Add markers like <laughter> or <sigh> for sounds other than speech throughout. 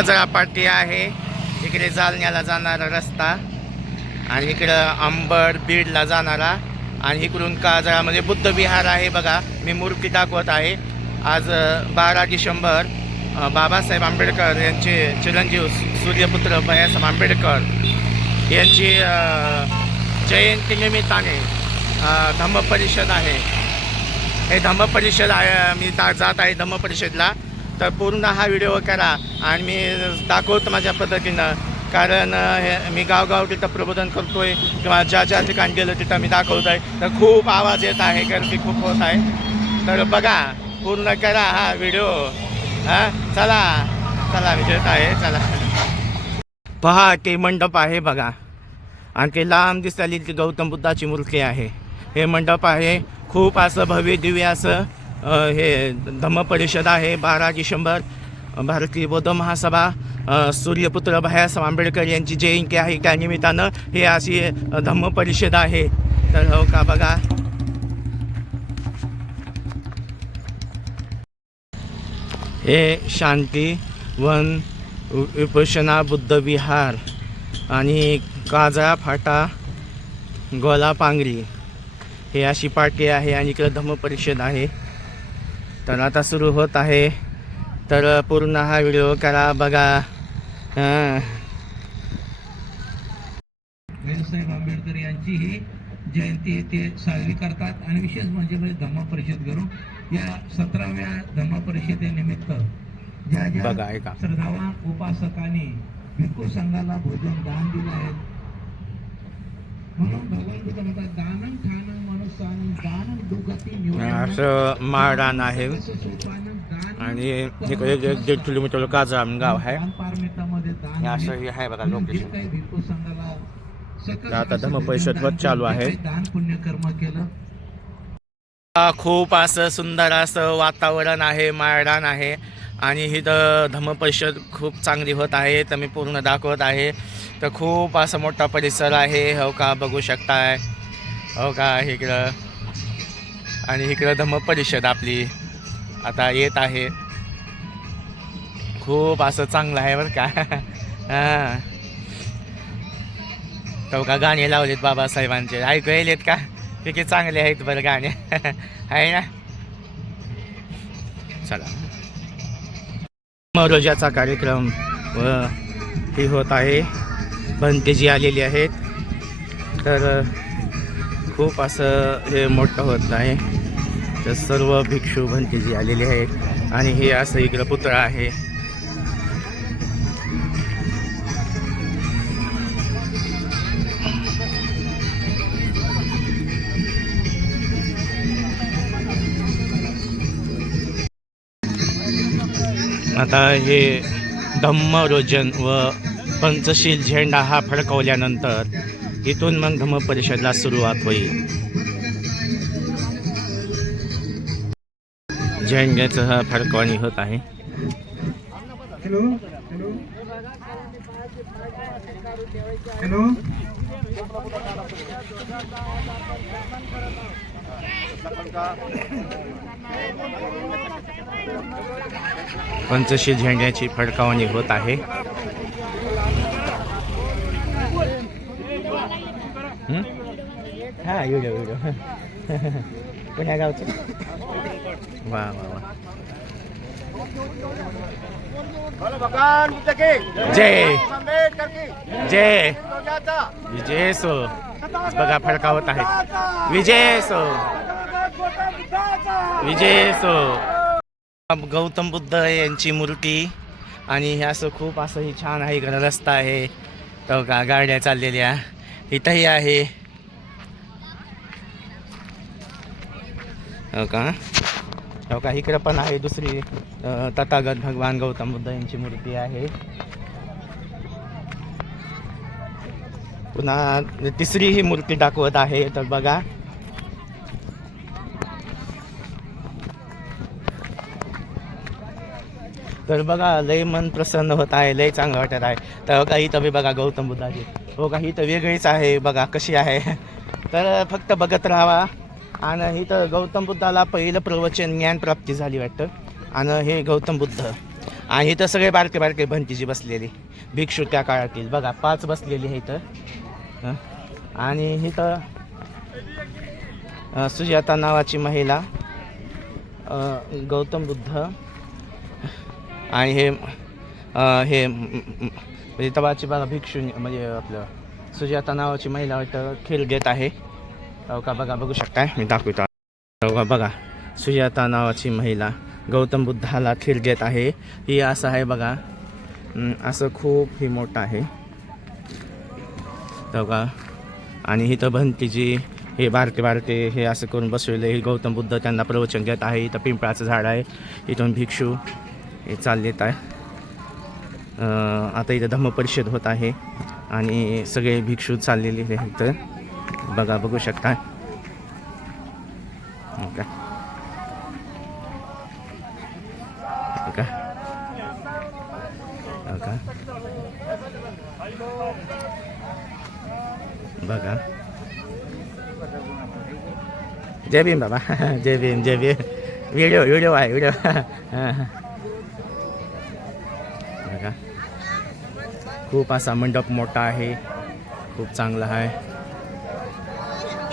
जरा पाटी आहे. इकडे जालन्याला जाणारा रस्ता आणि इकडं अंबड बीडला जाणारा आणि इकडून काजळामध्ये बुद्ध विहार आहे बघा. मी मूर्ती दाखवत आहे. आज बारा डिसेंबर बाबासाहेब आंबेडकर यांचे चिरंजीव सूर्यपुत्र बाळासाहेब आंबेडकर यांची अ, जयंतीनिमित्ताने धम्म परिषद आहे. हे धम्म परिषद आहे मी दा जात आहे धम्म परिषदला तर पूर्ण हा व्हिडिओ करा आणि मी दाखवतो माझ्या पद्धतीनं. कारण हे मी गावगाव तिथं प्रबोधन करतोय किंवा ज्या ज्या ठिकाणी गेलो तिथं मी दाखवत आहे तर खूप आवाज येत आहे गर्दी खूप होत आहे. तर बघा पूर्ण करा हा व्हिडिओ. हा चला चला विजेत आहे चला. पहा ते मंडप आहे बघा. आणि ते लांब दिसताली ती गौतम बुद्धाची मूर्ती आहे. हे मंडप आहे खूप असं भव्य दिव्य असं. हे धम्म परिषद आहे बारा डिसेंबर भारतीय बौद्ध महासभा सूर्यपुत्र बाळासाहेब आंबेडकर यांची जयंती आहे. त्या निमित्तानं हे अशी धम्म परिषद आहे. तर हो का बघा. हे शांती वन विपोषणा बुद्ध विहार आणि काजळा फाटा गोला पांगरी हे अशी पार्टी आहे आणि इकडं धम्म परिषद आहे. तर आता सुरू होत आहे. तर पूर्ण हा व्हिडिओ करा बघा. बाबासाहेब आंबेडकर यांची ही जयंती ते साजरी करतात. आणि विशेष म्हणजे म्हणजे धम्म परिषद करून या सतराव्या धम्म परिषदेनिमित्त ज्या बघा, ज्या ऐका. श्रद्धावान उपासकांनी भिक्खू संघाला भोजन दान दिलं आहे. म्हणून बुद्ध म्हणतात दानं ठाणं असं माळरान आहे. आणि इकडे एक दीड किलोमीटर काजळा गाव आहे. हे असं आहे. हे आहे बघा लोकेशन आता असं धम्मपरिषद चालू आहे. खूप असं सुंदर असं वातावरण आहे माळरान आहे. आणि ही तर धम्मपरिषद खूप चांगली होत आहे तर मी पूर्ण दाखवत आहे. तर खूप असा मोठा परिसर आहे हो का बघू शकताय. हो का इकडं. आणि इकडं धम्म परिषद आपली आता येत आहे. खूप असं चांगलं आहे बरं का. हां. तो हो का गाणे लावलेत बाबासाहेबांचे. ऐकू येलेत का? किती चांगले आहेत बरं गाणे. आहे ना? चला. रोजाचा कार्यक्रम व हे होत आहे. भंतेजी आलेली आहेत. तर खूप असं हे मोठं होत नाही. तर सर्व भिक्षू भंतेजी आलेली आहेत. आणि हे असं इकडं पुतळा आहे. आता हे धम्मरोजन व पंचशील झेंडा हा फडकवल्यानंतर इथून मग धम्म परिषदला सुरुवात होईल झेंड्याचं फडकवणी होत आहे हॅलो हॅलो हॅलो पंचशील झेंड्याची फडकावणी होत आहे हा व्हिडिओ व्हिडिओ पुण्या गावचं? वा वा वा. जय। जय। विजय सो बघा फडकावत आहे विजय सो विजय सो गौतम बुद्ध यांची मूर्ती आणि हे असं खूप असं ही छान आहे इकडं रस्ता आहे. तो का गाड्या चाललेल्या. इथंही आहे. हो का? हो का? इकडं पण आहे दुसरी तथागत भगवान गौतम बुद्ध यांची मूर्ती आहे. पुन्हा तिसरी ही मूर्ती दाखवत आहे तर बघा. तर बघा लय मन प्रसन्न होत आहे लय चांगलं वाटत आहे. तर काही तुम्ही बघा गौतम बुद्धाची. हो का? ही तर वेगळीच आहे बघा कशी आहे. तर फक्त बघत राहावा आणि इथं गौतम बुद्धाला पहिलं प्रवचन ज्ञानप्राप्ती झाली वाटतं. आणि हे गौतम बुद्ध. आणि इथं सगळे बारके बारके भंतीची बसलेली. भिक्षू त्या काळातील. बघा पाच बसलेली आहे इथं. आणि इथं सुजाता नावाची महिला गौतम बुद्ध. आणि हे हे म्हणजे तवाची बघा भिक्षू म्हणजे आपलं सुजाता नावाची महिला वाटतं खेळ घेत आहे. हो का बघा बघू शकताय? मी दाखवतो. हो का बघा सुजाता नावाची महिला गौतम बुद्धाला खीर घेत आहे. ही असं आहे बघा. असं खूप ही मोठं आहे. हो का? आणि इथं भंतीची हे बारके बारके हे असं करून बसवले. हे गौतम बुद्ध त्यांना प्रवचन देत आहे. इथं पिंपळाचं झाड आहे. इथून भिक्षू हे चाललेत आहे. आता इथं धम्मपरिषद होत आहे. आणि सगळे भिक्षू चाललेले हे इथं. बघा बघू शकता. ओके. ओके. बघा. जय भीम बाबा. <laughs> जय भीम जय भीम. व्हिडिओ व्हिडिओ आहे व्हिडिओ <laughs> बघा. खूप असा मंडप मोठा आहे. खूप चांगला आहे.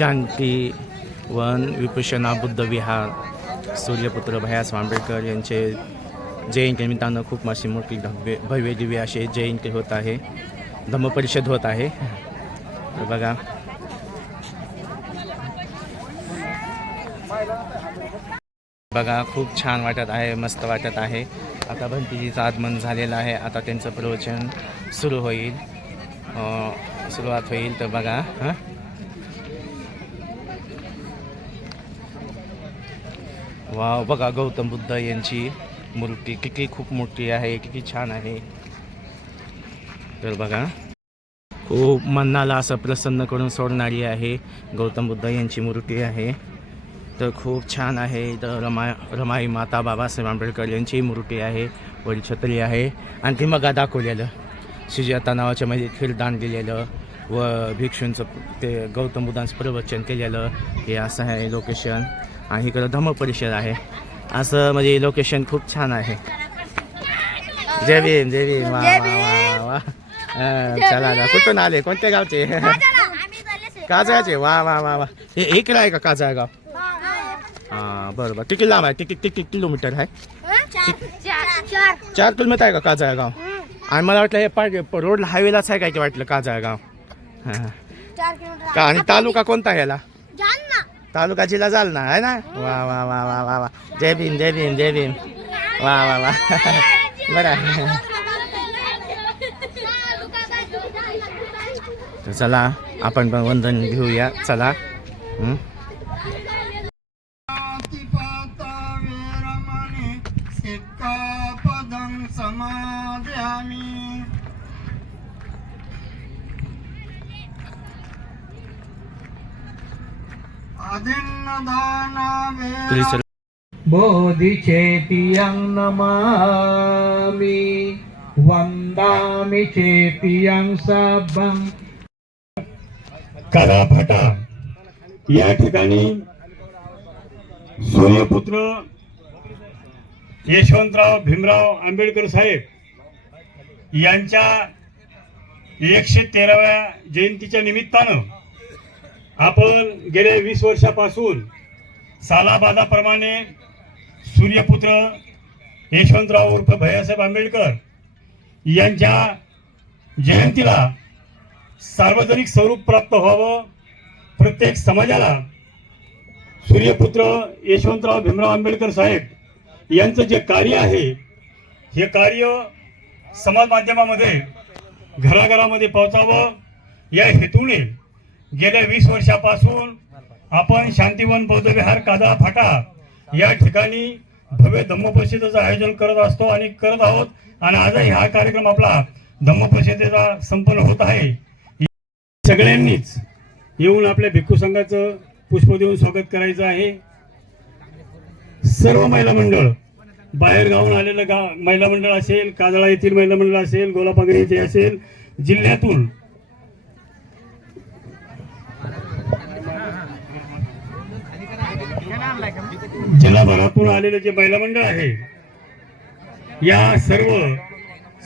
शांती वन विभूषणा बुद्ध विहार सूर्यपुत्र भयास आंबेडकर यांचे जयंती निमित्तानं खूप अशी मोठी भव्य भव्य दिव्य असे जयंती होत आहे. धम्मपरिषद होत आहे. तर बघा. बघा खूप छान वाटत आहे मस्त वाटत आहे. आता भंतीजीचं आगमन झालेलं आहे. आता त्यांचं प्रवचन सुरू होईल. सुरुवात होईल. तर बघा हां? वाव बघा गौतम बुद्ध यांची मूर्ती किती खूप मोठी आहे किती छान आहे. तर बघा खूप मनाला असं प्रसन्न करून सोडणारी आहे गौतम बुद्ध यांची मूर्ती आहे. तर खूप छान आहे तर रमा रमाई माता बाबासाहेब आंबेडकर यांची मूर्ती आहे वरी छत्री आहे. आणि ती मगा दाखवलेलं सुजाता नावाच्या मध्ये खीरदान दिलेलं व भिक्षूंचं ते गौतम बुद्धांचं प्रवचन केलेलं हे असं आहे लोकेशन आणि इकडं धम्मपरिषद आहे. असं म्हणजे लोकेशन खूप छान आहे. जय भीम जय भीम. वा वा वा चला ना कुठून आले? कोणत्या गावचे? काजळाचे? वा वा वा वा. हे इकडे आहे का काजळ गाव हां. बरं बरं. किती लांब आहे? किती किती किलोमीटर आहे? चार. किलोमीटर आहे का काजळगाव? आणि मला वाटलं हे पाय रोड हायवेलाच आहे काय की वाटलं काजळगाव? हां का आणि तालुका कोणता आहे याला? तालुका जिल्हा जालना आहे ना? वा वा वा वा वा वा. जय भीम जय भीम जय भीम. वा वा वा. <laughs> बरं. तर चला आपण पण वंदन घेऊया. चला. सर बोधिचेतियं नमामि. वन्दामि चेतियं सभं. कडाफटा या ठिकाणी सूर्यपुत्र यशवंतराव भीमराव आंबेडकर साहेब यांच्या एकशे तेराव्या जयंतीच्या निमित्तानं आपण गेल्या वीस वर्षापासून सालाबादाप्रमाणे सूर्यपुत्र यशवंतराव उर्फ भैयासाहेब आंबेडकर यांच्या जयंतीला सार्वजनिक स्वरूप प्राप्त व्हावं. प्रत्येक समाजाला सूर्यपुत्र यशवंतराव भीमराव आंबेडकर साहेब यांचं जे कार्य आहे हे कार्य समाज माध्यमामध्ये घराघरामध्ये पोहोचावं. या हेतूने गेल्या वीस वर्षापासून आपण शांतीवन बौद्धविहार कादा फाटा या ठिकाणी भव्य धम्मपरिषदेचं आयोजन करत असतो आणि करत आहोत. आणि आजही हा कार्यक्रम आपला धम्मपरिषदेचा संपन्न होत आहे. सगळ्यांनीच येऊन आपल्या भिक्खू संघाचं पुष्प देऊन स्वागत करायचं आहे. सर्व महिला मंडळ बाहेर गावून आलेलं गा महिला मंडळ असेल काजळा येथील महिला मंडळ असेल गोलापागरी येथे असेल जिल्ह्यातून जिल्हाभरातून आलेलं जे बैला मंडळ आहे या सर्व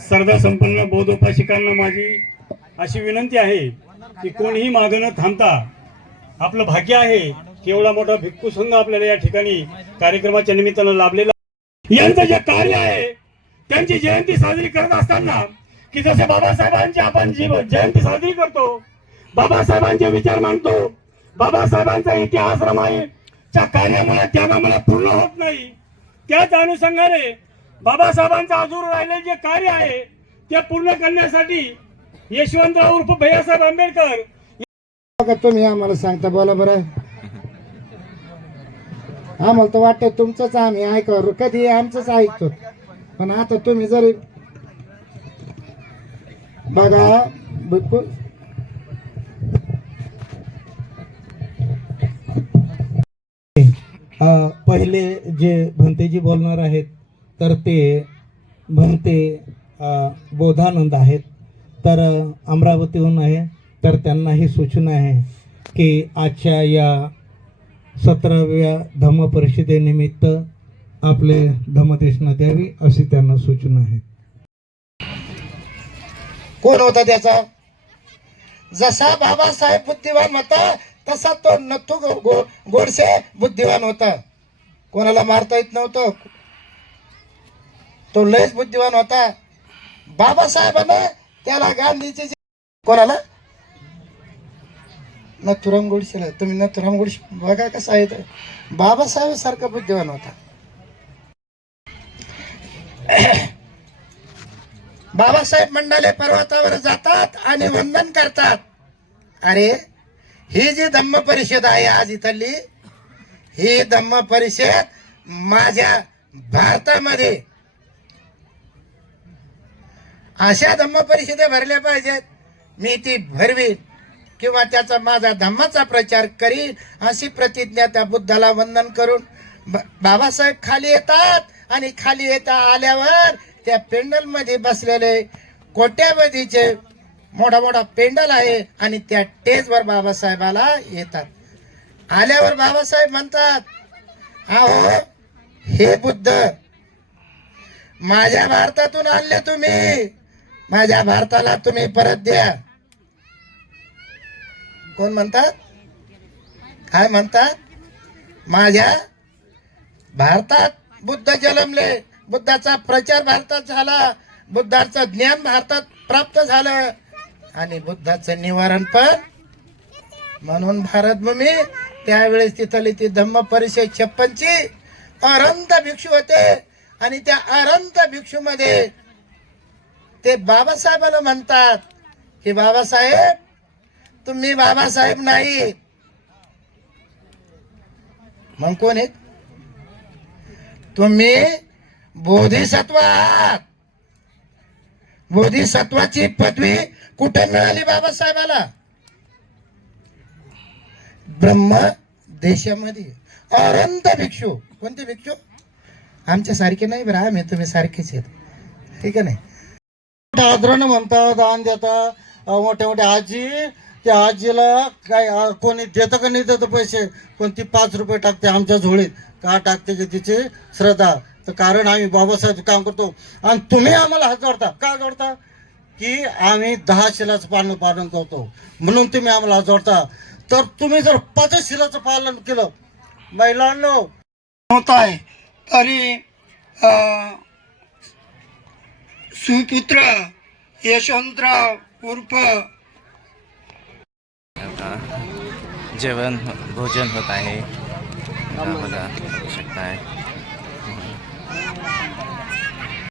सरदा संपन्न बौद्धोपाशिकांना माझी अशी विनंती आहे की कोणीही मागं न थांबता आपलं भाग्य आहे की एवढा मोठा भिक्खू संघ आपल्याला या ठिकाणी कार्यक्रमाच्या निमित्तानं लाभलेला यांचं जे कार्य आहे त्यांची जयंती साजरी करत असताना की जसे बाबासाहेबांची आपण जी जयंती साजरी करतो बाबासाहेबांचे विचार मांडतो बाबासाहेबांचा इतिहास त्या कार्यामुळे त्यागामुळे पूर्ण होत नाही. त्याच अनुषंगाने बाबासाहेबांचं अधूर राहिले जे कार्य आहे ते पूर्ण करण्यासाठी यशवंतराव उर्फ भैयासाहेब आंबेडकर तुम्ही आम्हाला सांगता बोला बरं. आम्हाला तर वाटतं तुमचंच आम्ही ऐकावं कधी आमचंच ऐकतो. पण आता तुम्ही जरी बघा पहिले जे भंतेजी बोलणार आहेत तर ते भंते बोधानंद आहेत. तर अमरावतीहून आहे तर त्यांना ही सूचना आहे की आजच्या या सतराव्या धम्म परिषदेनिमित्त आपले धम्मदेशना द्यावी अशी त्यांना सूचना आहे. कोण होता त्याचा? जसा बाबासाहेब बुद्धिवान होता तसा तो नथू गो- गोडसे बुद्धिवान होता. कोणाला मारता येत नव्हतं. तो लयच बुद्धिमान होता. बाबासाहेबांना त्याला गांधीचे कोणाला? नथुराम गोडशेला तुम्ही नथुराम गोडशे बघा कसा आहे तर बाबासाहेब सारखा बुद्धिमान होता. <coughs> बाबासाहेब मंडाले पर्वतावर जातात आणि वंदन करतात. अरे ही जी धम्म परिषद आहे आज इथली ही धम्म परिषद माझ्या भारतामध्ये. अशा धम्म परिषदे भरल्या पाहिजेत. मी ती भरवीन किंवा त्याचा माझा धम्माचा प्रचार करीन अशी प्रतिज्ञा त्या बुद्धाला वंदन करून ब- बाबासाहेब खाली येतात आणि खाली येता आल्यावर त्या पेंडलमध्ये बसलेले कोट्यावधीचे मोठा मोठा पेंडल आहे आणि त्या टेजवर बाबासाहेबाला येतात. आल्यावर बाबासाहेब म्हणतात अहो हे बुद्ध माझ्या भारतातून आणले तुम्ही. माझ्या भारताला तुम्ही परत द्या. कोण म्हणतात? काय म्हणतात? माझ्या भारतात बुद्ध जन्मले. बुद्धाचा प्रचार भारतात झाला. बुद्धाचं ज्ञान भारतात प्राप्त झालं. आणि बुद्धाचं निवारण पण म्हणून भारतभूमी त्यावेळेस तिथली ती धम्म परिषद छप्पनची. अरंत भिक्षू होते. आणि त्या अरंत भिक्षूमध्ये ते बाबासाहेबाला म्हणतात की बाबासाहेब तुम्ही बाबासाहेब नाही. मग कोण आहेत? तुम्ही बोधिसत्व आहात. बोधिसत्वाची पदवी कुठे मिळाली बाबासाहेबाला? ब्रह्म देशामध्ये अरंत भिक्षू. कोणते भिक्षू? आमच्या सारखे नाही बरं आम्ही तुम्ही सारखेच आहेत. ठीक आहे नाही? आदरण म्हणतात दान देता. मोठ्या मोठ्या आजी त्या आजीला काय कोणी देतं का नाही देतं पैसे? कोणती पाच रुपये टाकते आमच्या झोळीत. का टाकते की तिची श्रद्धा? तर कारण आम्ही बाबासाहेब काम करतो. आणि तुम्ही आम्हाला हात जोडता. का जोडता? की आम्ही दहा शिलाचं पालन पालन करतो. म्हणून तुम्ही आम्हाला हात जोडता. तर तुम्ही जर पाच शिलाचं पालन केलं महिलांनो होत आहे तरी सुपुत्र यशवंतराव उर्फ जेवण भोजन होत आहे. बघू शकताय